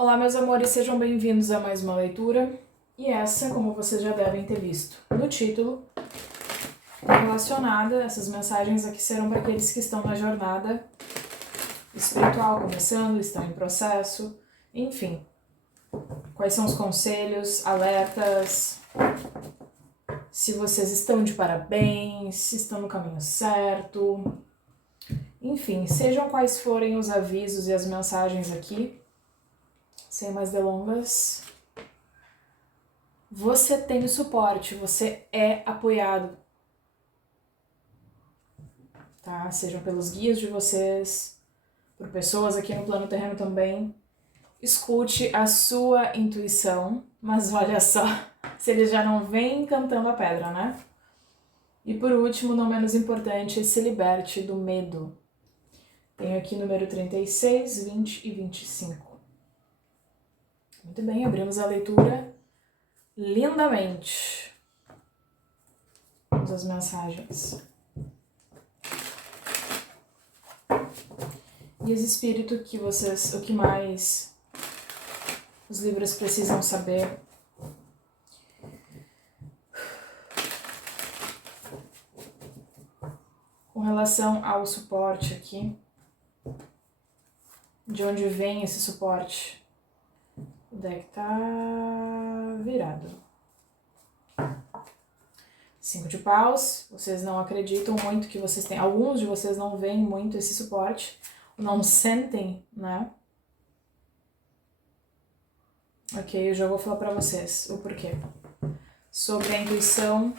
Olá, meus amores, sejam bem-vindos a mais uma leitura. E essa, como vocês já devem ter visto no título, é relacionada, essas mensagens aqui serão para aqueles que estão na jornada espiritual, começando, estão em processo, enfim. Quais são os conselhos, alertas, se vocês estão de parabéns, se estão no caminho certo, enfim, sejam quais forem os avisos e as mensagens aqui. Sem mais delongas, você tem suporte, você é apoiado, tá? Sejam pelos guias de vocês, por pessoas aqui no plano terreno também. Escute a sua intuição, mas olha só, se eles já não vêm cantando a pedra, né? E por último, não menos importante, se liberte do medo. Tenho aqui número 36, 20 e 25. Muito bem, abrimos a leitura lindamente. Vamos às mensagens. E esse espírito que vocês, o que mais os livros precisam saber. Com relação ao suporte aqui, de onde vem esse suporte? O deck tá virado. 5 de paus, vocês não acreditam muito que vocês têm, alguns de vocês não veem muito esse suporte, não sentem, né? Ok, eu já vou falar pra vocês o porquê. Sobre a intuição,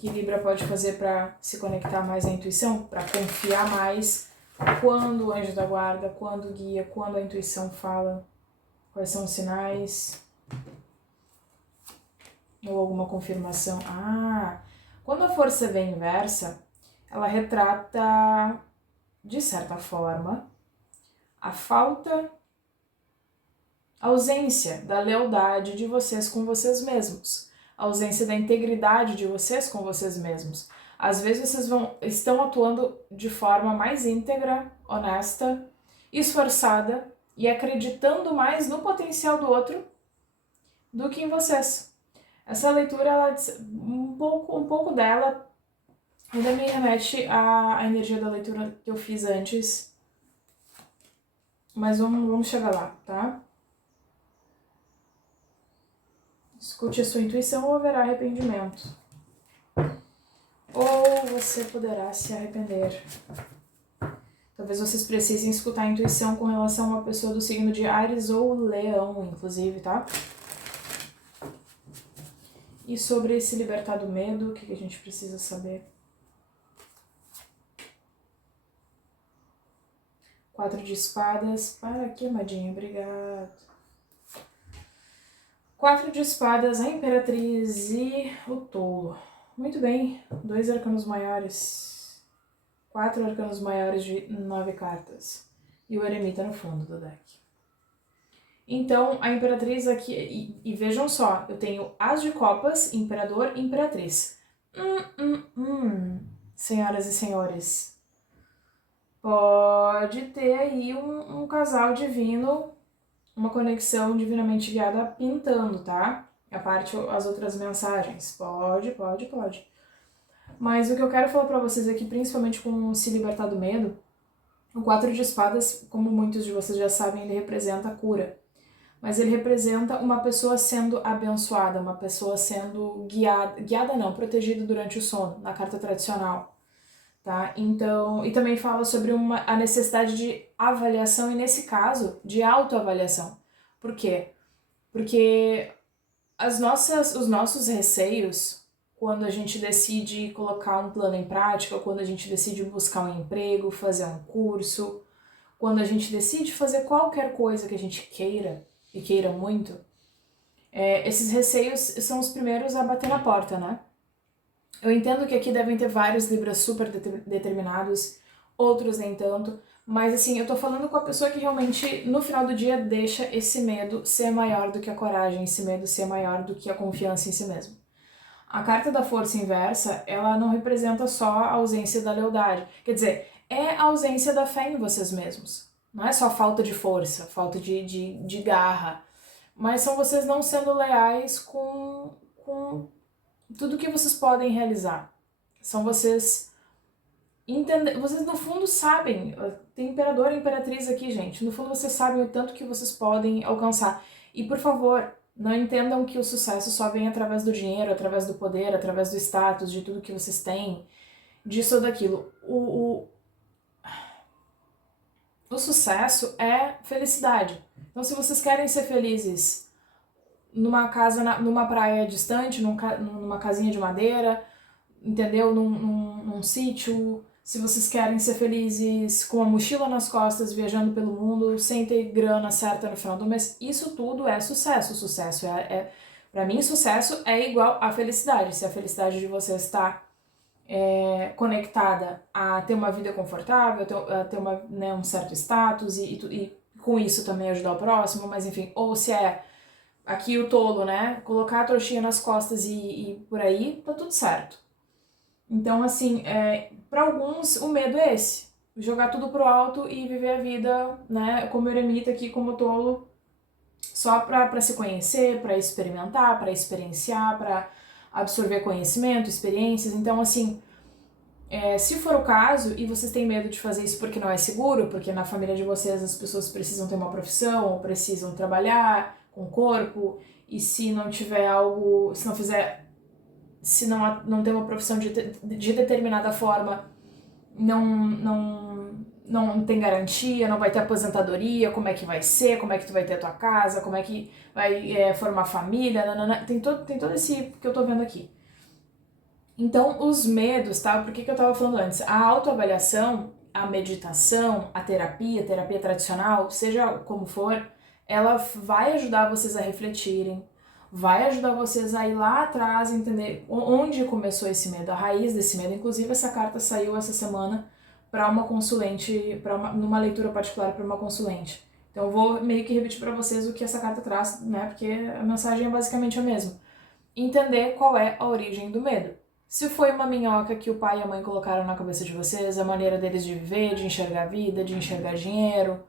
que Libra pode fazer para se conectar mais à intuição, para confiar mais quando o anjo da guarda, quando o guia, quando a intuição fala, quais são os sinais, ou alguma confirmação. Quando a força vem inversa, ela retrata, de certa forma, a falta, a ausência da lealdade de vocês com vocês mesmos, a ausência da integridade de vocês com vocês mesmos. Às vezes vocês estão atuando de forma mais íntegra, honesta, esforçada e acreditando mais no potencial do outro do que em vocês. Essa leitura, ela, um pouco dela ainda me remete à energia da leitura que eu fiz antes, mas vamos chegar lá, tá? Escute a sua intuição ou haverá arrependimento. Ou você poderá se arrepender. Talvez vocês precisem escutar a intuição com relação a uma pessoa do signo de Áries ou Leão, inclusive, tá? E sobre se libertar do medo, o que a gente precisa saber? 4 de espadas. Para aqui, amadinha, obrigado. 4 de espadas, a Imperatriz e o Tolo. Muito bem, 2 arcanos maiores. 4 arcanos maiores de 9 cartas. E o Eremita no fundo do deck. Então, a Imperatriz aqui, e vejam só, eu tenho As de Copas, Imperador e Imperatriz. Senhoras e senhores, pode ter aí um casal divino, uma conexão divinamente guiada pintando, tá? As outras mensagens. Pode. Mas o que eu quero falar pra vocês aqui, principalmente com se libertar do medo, o 4 de espadas, como muitos de vocês já sabem, ele representa a cura. Mas ele representa uma pessoa sendo abençoada, uma pessoa sendo guiada não, protegida durante o sono, na carta tradicional, tá? Então, e também fala sobre a necessidade de avaliação e, nesse caso, de autoavaliação. Por quê? Porque os nossos receios, quando a gente decide colocar um plano em prática, quando a gente decide buscar um emprego, fazer um curso, quando a gente decide fazer qualquer coisa que a gente queira, e queira muito, esses receios são os primeiros a bater na porta, né? Eu entendo que aqui devem ter vários Libras super determinados, outros nem tanto, mas assim, eu tô falando com a pessoa que realmente, no final do dia, deixa esse medo ser maior do que a coragem, esse medo ser maior do que a confiança em si mesmo. A carta da força inversa, ela não representa só a ausência da lealdade, quer dizer, é a ausência da fé em vocês mesmos. Não é só falta de força, falta de garra, mas são vocês não sendo leais com tudo que vocês podem realizar. São vocês entender, vocês no fundo sabem, tem imperador e imperatriz aqui, gente, no fundo vocês sabem o tanto que vocês podem alcançar. E por favor, não entendam que o sucesso só vem através do dinheiro, através do poder, através do status, de tudo que vocês têm, disso ou daquilo. O sucesso é felicidade. Então, se vocês querem ser felizes numa casa, numa praia distante, numa casinha de madeira, entendeu? Num sítio, se vocês querem ser felizes com a mochila nas costas, viajando pelo mundo, sem ter grana certa no final do mês, isso tudo é sucesso. Sucesso para mim, sucesso é igual a felicidade. Se a felicidade de você está conectada a ter uma vida confortável, a ter um certo status e com isso também ajudar o próximo, mas enfim, ou se é aqui o tolo, né, colocar a trouxinha nas costas e por aí, tá tudo certo. Então, assim, para alguns o medo é esse, jogar tudo pro alto e viver a vida, né, como eremita aqui, como tolo, só para se conhecer, para experimentar, para experienciar, para absorver conhecimento, experiências. Então, assim, se for o caso e vocês têm medo de fazer isso porque não é seguro, porque na família de vocês as pessoas precisam ter uma profissão ou precisam trabalhar com o corpo, e se não tiver algo, se não fizer, se não ter uma profissão de determinada forma, não tem garantia, não vai ter aposentadoria, como é que vai ser, como é que tu vai ter a tua casa, como é que vai formar família, nanana. Tem todo esse que eu tô vendo aqui. Então, os medos, tá? Por que eu tava falando antes? A autoavaliação, a meditação, a terapia tradicional, seja como for, ela vai ajudar vocês a refletirem, vai ajudar vocês a ir lá atrás, entender onde começou esse medo, a raiz desse medo. Inclusive, essa carta saiu essa semana para uma consulente, numa leitura particular para uma consulente. Então, eu vou meio que repetir para vocês o que essa carta traz, né? Porque a mensagem é basicamente a mesma. Entender qual é a origem do medo. Se foi uma minhoca que o pai e a mãe colocaram na cabeça de vocês, a maneira deles de viver, de enxergar a vida, de enxergar dinheiro,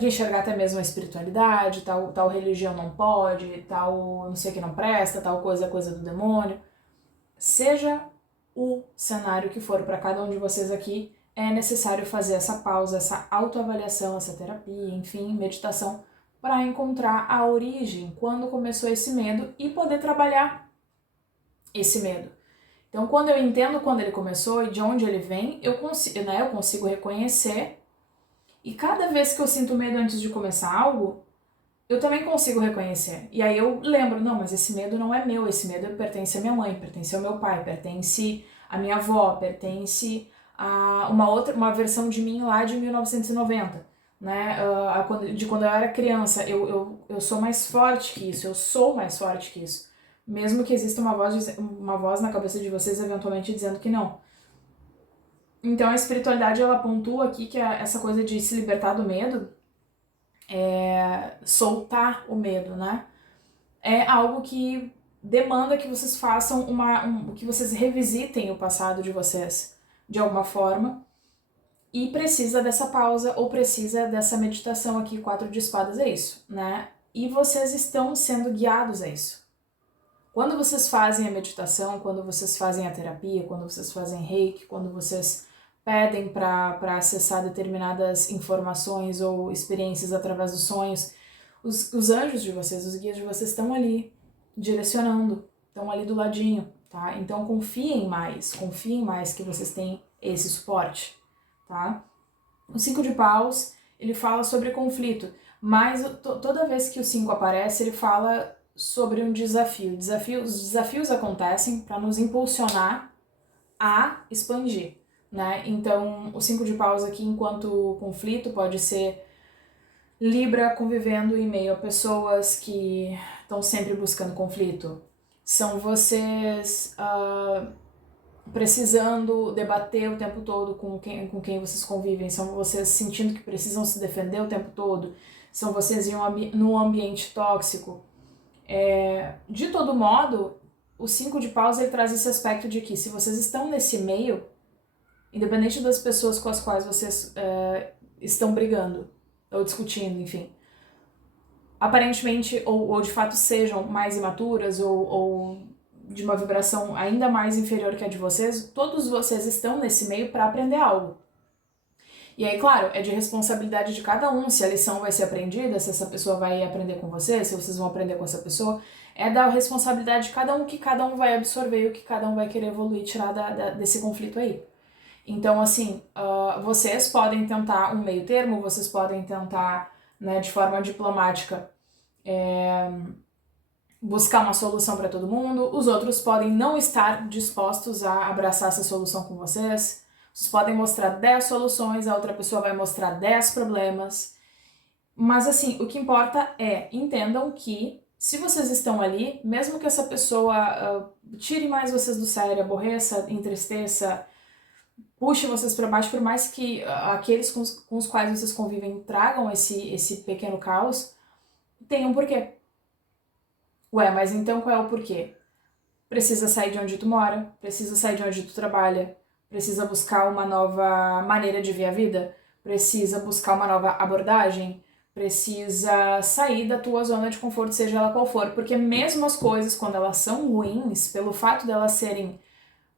de enxergar até mesmo a espiritualidade, tal religião não pode, tal não sei o que não presta, tal coisa é coisa do demônio. Seja o cenário que for para cada um de vocês aqui, é necessário fazer essa pausa, essa autoavaliação, essa terapia, enfim, meditação, para encontrar a origem, quando começou esse medo e poder trabalhar esse medo. Então, quando eu entendo quando ele começou e de onde ele vem, eu consigo reconhecer. E cada vez que eu sinto medo antes de começar algo, eu também consigo reconhecer. E aí eu lembro, não, mas esse medo não é meu, esse medo pertence à minha mãe, pertence ao meu pai, pertence à minha avó, pertence a uma versão de mim lá de 1990, né? De quando eu era criança. Eu sou mais forte que isso, eu sou mais forte que isso. Mesmo que exista uma voz na cabeça de vocês eventualmente dizendo que não. Então a espiritualidade, ela pontua aqui que essa coisa de se libertar do medo, soltar o medo, né? É algo que demanda que vocês façam que vocês revisitem o passado de vocês de alguma forma, e precisa dessa pausa ou precisa dessa meditação aqui, 4 de espadas, é isso, né? E vocês estão sendo guiados a isso. Quando vocês fazem a meditação, quando vocês fazem a terapia, quando vocês fazem reiki, quando vocês pedem para acessar determinadas informações ou experiências através dos sonhos, os anjos de vocês, os guias de vocês estão ali direcionando, estão ali do ladinho, tá? Então confiem mais que vocês têm esse suporte, tá? O 5 de paus, ele fala sobre conflito, mas toda vez que o 5 aparece, ele fala sobre um desafio. Os desafios acontecem para nos impulsionar a expandir, né? Então, o 5 de paus aqui, enquanto conflito, pode ser Libra convivendo em meio a pessoas que estão sempre buscando conflito. São vocês precisando debater o tempo todo com quem vocês convivem. São vocês sentindo que precisam se defender o tempo todo. São vocês num ambiente tóxico. De todo modo, o 5 de paus ele traz esse aspecto de que se vocês estão nesse meio, independente das pessoas com as quais vocês estão brigando, ou discutindo, enfim. Aparentemente, ou de fato sejam mais imaturas, ou de uma vibração ainda mais inferior que a de vocês, todos vocês estão nesse meio para aprender algo. E aí, claro, é de responsabilidade de cada um se a lição vai ser aprendida, se essa pessoa vai aprender com você, se vocês vão aprender com essa pessoa. É da responsabilidade de cada um, que cada um vai absorver, o que cada um vai querer evoluir, tirar desse conflito aí. Então, assim, vocês podem tentar um meio termo, vocês podem tentar, né, de forma diplomática, buscar uma solução para todo mundo. Os outros podem não estar dispostos a abraçar essa solução com vocês. Vocês podem mostrar 10 soluções, a outra pessoa vai mostrar 10 problemas. Mas, assim, o que importa é, entendam que se vocês estão ali, mesmo que essa pessoa tire mais vocês do sério, aborreça, entristeça, puxe vocês para baixo, por mais que aqueles com os quais vocês convivem tragam esse pequeno caos, tem um porquê. Ué, mas então qual é o porquê? Precisa sair de onde tu mora, precisa sair de onde tu trabalha, precisa buscar uma nova maneira de ver a vida, precisa buscar uma nova abordagem, precisa sair da tua zona de conforto, seja ela qual for, porque mesmo as coisas, quando elas são ruins, pelo fato delas serem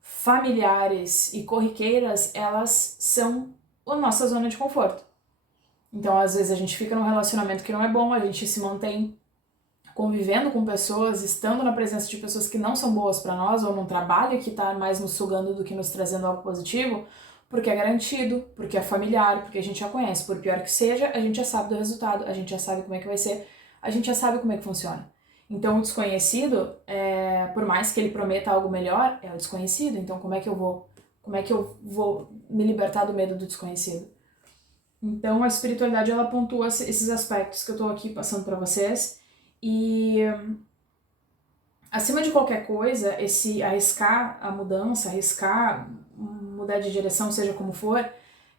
familiares e corriqueiras, elas são a nossa zona de conforto. Então, às vezes, a gente fica num relacionamento que não é bom, a gente se mantém convivendo com pessoas, estando na presença de pessoas que não são boas para nós, ou num trabalho que tá mais nos sugando do que nos trazendo algo positivo, porque é garantido, porque é familiar, porque a gente já conhece. Por pior que seja, a gente já sabe do resultado, a gente já sabe como é que vai ser, a gente já sabe como é que funciona. Então, o desconhecido, por mais que ele prometa algo melhor, é o desconhecido. Então, como é que eu vou me libertar do medo do desconhecido? Então, a espiritualidade, ela pontua esses aspectos que eu tô aqui passando para vocês. E, acima de qualquer coisa, esse arriscar a mudança, arriscar mudar de direção, seja como for,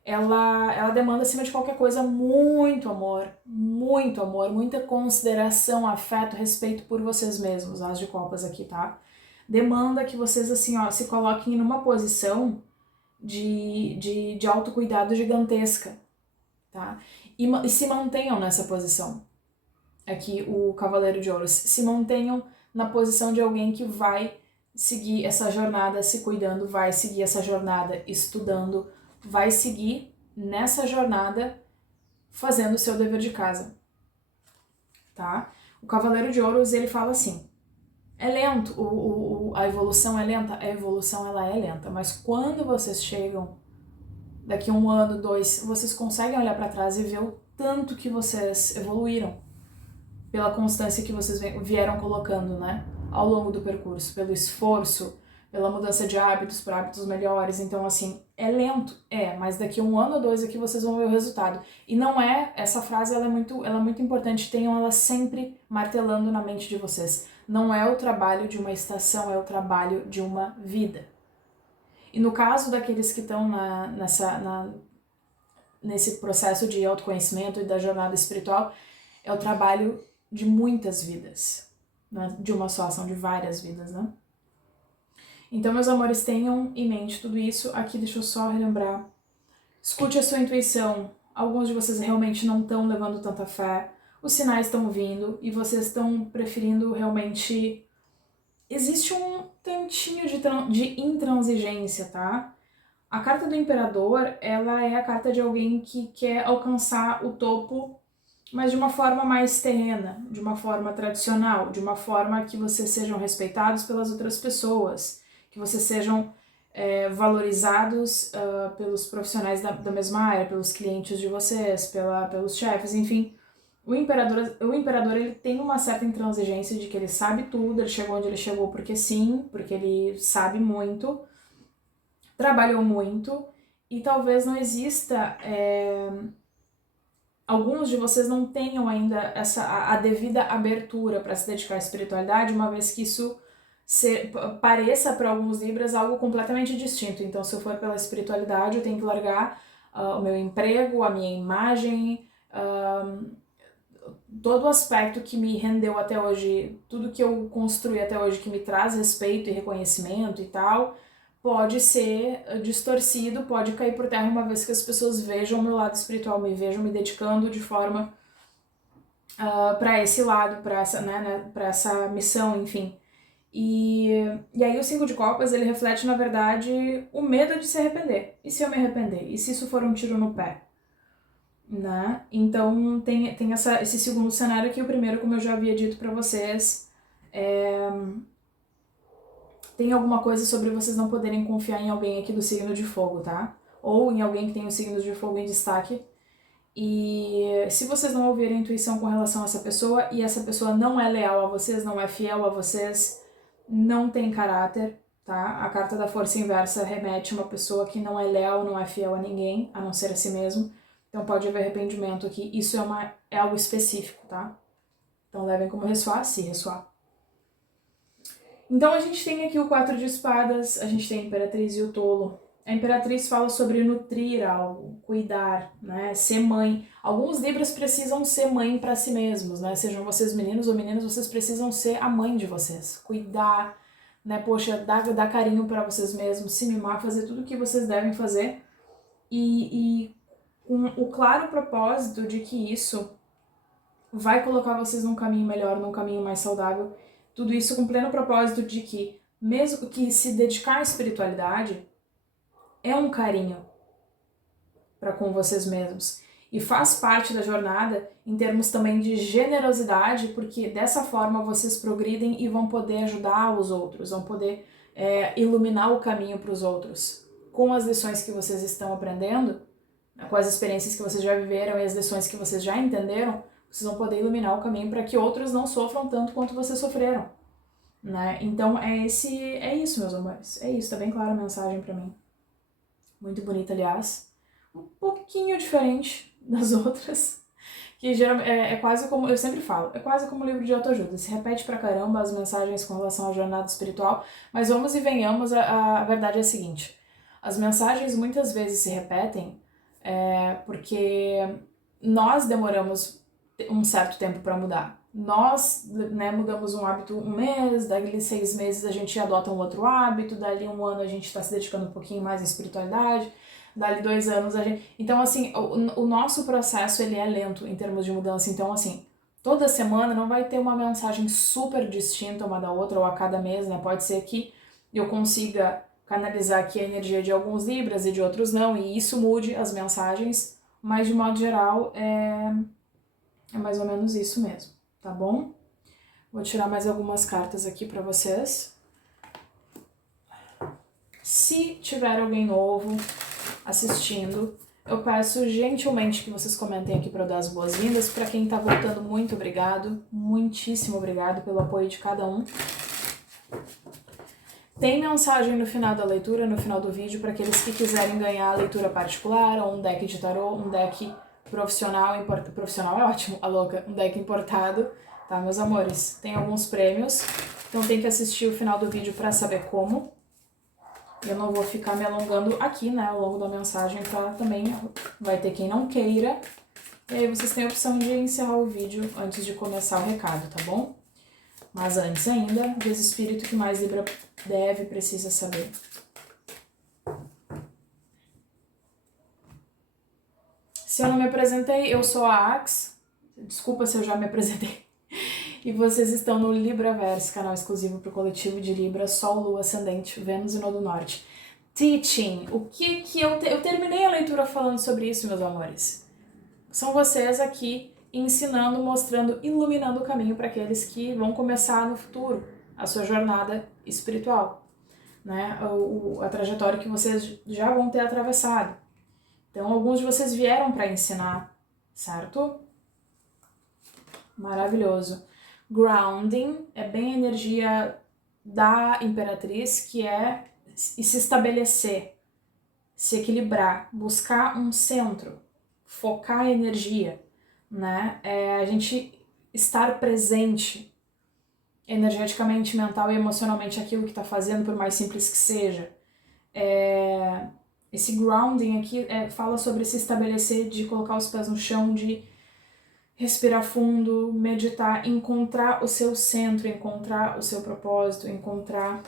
ela demanda, acima de qualquer coisa, muito amor, muita consideração, afeto, respeito por vocês mesmos, as de copas aqui, tá? Demanda que vocês, assim, ó, se coloquem numa posição de autocuidado gigantesca, tá? E se mantenham nessa posição. Aqui, o Cavaleiro de Ouros, se mantenham na posição de alguém que vai seguir essa jornada se cuidando, vai seguir essa jornada estudando, vai seguir nessa jornada fazendo o seu dever de casa, tá? O Cavaleiro de Ouros, ele fala assim, é lento, a evolução é lenta? A evolução, ela é lenta, mas quando vocês chegam, daqui 1 ano, 2, vocês conseguem olhar para trás e ver o tanto que vocês evoluíram, pela constância que vocês vieram colocando, né, ao longo do percurso, pelo esforço, pela mudança de hábitos para hábitos melhores. Então, assim, é lento, mas daqui 1 ano ou 2 aqui vocês vão ver o resultado. E não essa frase, ela é muito importante, tenham ela sempre martelando na mente de vocês. Não é o trabalho de uma estação, é o trabalho de uma vida. E no caso daqueles que estão nesse processo de autoconhecimento e da jornada espiritual, é o trabalho de muitas vidas, né? De uma só, são de várias vidas, né? Então, meus amores, tenham em mente tudo isso. Aqui, deixa eu só relembrar. Escute a sua intuição. Alguns de vocês realmente não estão levando tanta fé. Os sinais estão vindo e vocês estão preferindo realmente... Existe um tantinho de intransigência, tá? A carta do Imperador, ela é a carta de alguém que quer alcançar o topo, mas de uma forma mais terrena, de uma forma tradicional, de uma forma que vocês sejam respeitados pelas outras pessoas, que vocês sejam valorizados pelos profissionais da mesma área, pelos clientes de vocês, pelos chefes, enfim. O imperador ele tem uma certa intransigência de que ele sabe tudo, ele chegou onde ele chegou porque sim, porque ele sabe muito, trabalhou muito, e talvez não exista... Alguns de vocês não tenham ainda a devida abertura para se dedicar à espiritualidade, uma vez que isso pareça para alguns Libras algo completamente distinto. Então, se eu for pela espiritualidade, eu tenho que largar o meu emprego, a minha imagem, todo o aspecto que me rendeu até hoje, tudo que eu construí até hoje que me traz respeito e reconhecimento e tal, pode ser distorcido, pode cair por terra uma vez que as pessoas vejam o meu lado espiritual, me vejam me dedicando de forma para esse lado, para essa, para essa missão, enfim. E aí o 5 de copas, ele reflete, na verdade, o medo de se arrepender. E se eu me arrepender? E se isso for um tiro no pé? Né? Então tem esse segundo cenário aqui. O primeiro, como eu já havia dito para vocês, tem alguma coisa sobre vocês não poderem confiar em alguém aqui do signo de fogo, tá? Ou em alguém que tem os signos de fogo em destaque. E se vocês não ouvirem a intuição com relação a essa pessoa, e essa pessoa não é leal a vocês, não é fiel a vocês, não tem caráter, tá? A carta da força inversa remete a uma pessoa que não é leal, não é fiel a ninguém, a não ser a si mesmo. Então pode haver arrependimento aqui. Isso é algo específico, tá? Então levem como ressoar, se ressoar. Então a gente tem aqui o 4 de espadas, a gente tem a Imperatriz e o Tolo. A Imperatriz fala sobre nutrir algo, cuidar, né, ser mãe. Alguns Libras precisam ser mãe para si mesmos, né, sejam vocês meninos ou meninas, vocês precisam ser a mãe de vocês, cuidar, né, poxa, dar carinho para vocês mesmos, se mimar, fazer tudo o que vocês devem fazer e com o claro propósito de que isso vai colocar vocês num caminho melhor, num caminho mais saudável. Tudo isso com pleno propósito de que, mesmo que se dedicar à espiritualidade, é um carinho para com vocês mesmos. E faz parte da jornada em termos também de generosidade, porque dessa forma vocês progridem e vão poder ajudar os outros, vão poder iluminar o caminho para os outros. Com as lições que vocês estão aprendendo, com as experiências que vocês já viveram e as lições que vocês já entenderam, vocês vão poder iluminar o caminho para que outros não sofram tanto quanto vocês sofreram, né? Então é isso, meus amores. É isso, tá bem clara a mensagem para mim. Muito bonita, aliás. Um pouquinho diferente das outras, que geralmente é quase como, eu sempre falo, é quase como um livro de autoajuda. Se repete pra caramba as mensagens com relação à jornada espiritual, mas vamos e venhamos, a verdade é a seguinte: as mensagens muitas vezes se repetem porque nós demoramos um certo tempo para mudar. Nós, né, mudamos um hábito um mês, dali 6 meses a gente adota um outro hábito, dali um ano a gente está se dedicando um pouquinho mais à espiritualidade, dali 2 anos a gente... Então, assim, o nosso processo, ele é lento em termos de mudança. Então, assim, toda semana não vai ter uma mensagem super distinta uma da outra, ou a cada mês, né? Pode ser que eu consiga canalizar aqui a energia de alguns Libras e de outros não, e isso mude as mensagens, mas de modo geral é mais ou menos isso mesmo, tá bom? Vou tirar mais algumas cartas aqui pra vocês. Se tiver alguém novo assistindo, eu peço gentilmente que vocês comentem aqui para eu dar as boas-vindas. Para quem tá voltando, muito obrigado, muitíssimo obrigado pelo apoio de cada um. Tem mensagem no final da leitura, no final do vídeo, para aqueles que quiserem ganhar a leitura particular, ou um deck de tarô, um deck profissional, profissional é ótimo, a louca, um deck importado, tá, meus amores? Tem alguns prêmios, então tem que assistir o final do vídeo para saber como. Eu não vou ficar me alongando aqui, né, ao longo da mensagem, pra também vai ter quem não queira. E aí vocês têm a opção de encerrar o vídeo antes de começar o recado, tá bom? Mas antes ainda, diz espírito que mais Libra precisa saber. Se eu não me apresentei, eu sou a Ax. Desculpa se eu já me apresentei. E vocês estão no Libraverse, canal exclusivo para o coletivo de Libra, Sol, Lua, Ascendente, Vênus e Nó do Norte. Teaching. O que eu terminei a leitura falando sobre isso, meus amores. São vocês aqui ensinando, mostrando, iluminando o caminho para aqueles que vão começar no futuro a sua jornada espiritual, né? A trajetória que vocês já vão ter atravessado. Então, alguns de vocês vieram para ensinar, certo? Maravilhoso. Grounding é bem a energia da Imperatriz, que é se estabelecer, se equilibrar, buscar um centro, focar a energia, né? A gente estar presente energeticamente, mental e emocionalmente aquilo que está fazendo, por mais simples que seja. Esse grounding aqui fala sobre se estabelecer, de colocar os pés no chão, de respirar fundo, meditar, encontrar o seu centro, encontrar o seu propósito, encontrar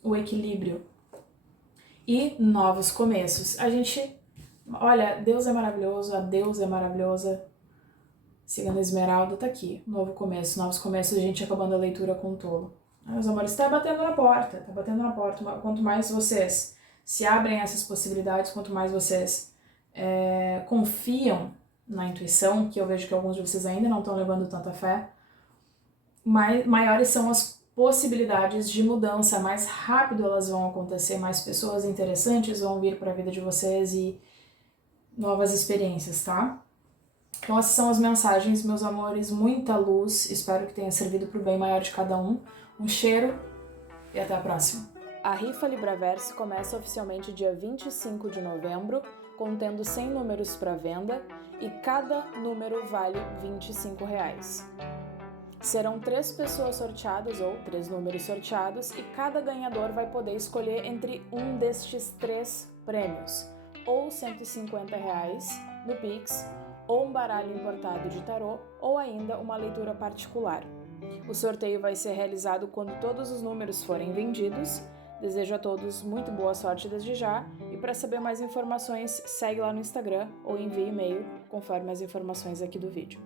o equilíbrio. e novos começos. Olha, Deus é maravilhoso, a deusa é maravilhosa. Cigana Esmeralda tá aqui, novo começo, novos começos, a gente acabando a leitura com o tolo. Meus amores, tá batendo na porta, tá batendo na porta. Quanto mais vocês se abrem a essas possibilidades, quanto mais vocês confiam na intuição, que eu vejo que alguns de vocês ainda não estão levando tanta fé, maiores são as possibilidades de mudança, mais rápido elas vão acontecer, mais pessoas interessantes vão vir para a vida de vocês e novas experiências, tá? Então essas são as mensagens, meus amores, muita luz, espero que tenha servido para o bem maior de cada um. Um cheiro e até a próxima. A rifa Libraverse começa oficialmente dia 25 de novembro, contendo 100 números para venda e cada número vale R$25. Serão 3 pessoas sorteadas ou 3 números sorteados e cada ganhador vai poder escolher entre um destes 3 prêmios, ou R$150 no Pix, ou um baralho importado de tarô, ou ainda uma leitura particular. O sorteio vai ser realizado quando todos os números forem vendidos. Desejo a todos muito boa sorte desde já e para saber mais informações segue lá no Instagram ou envie e-mail conforme as informações aqui do vídeo.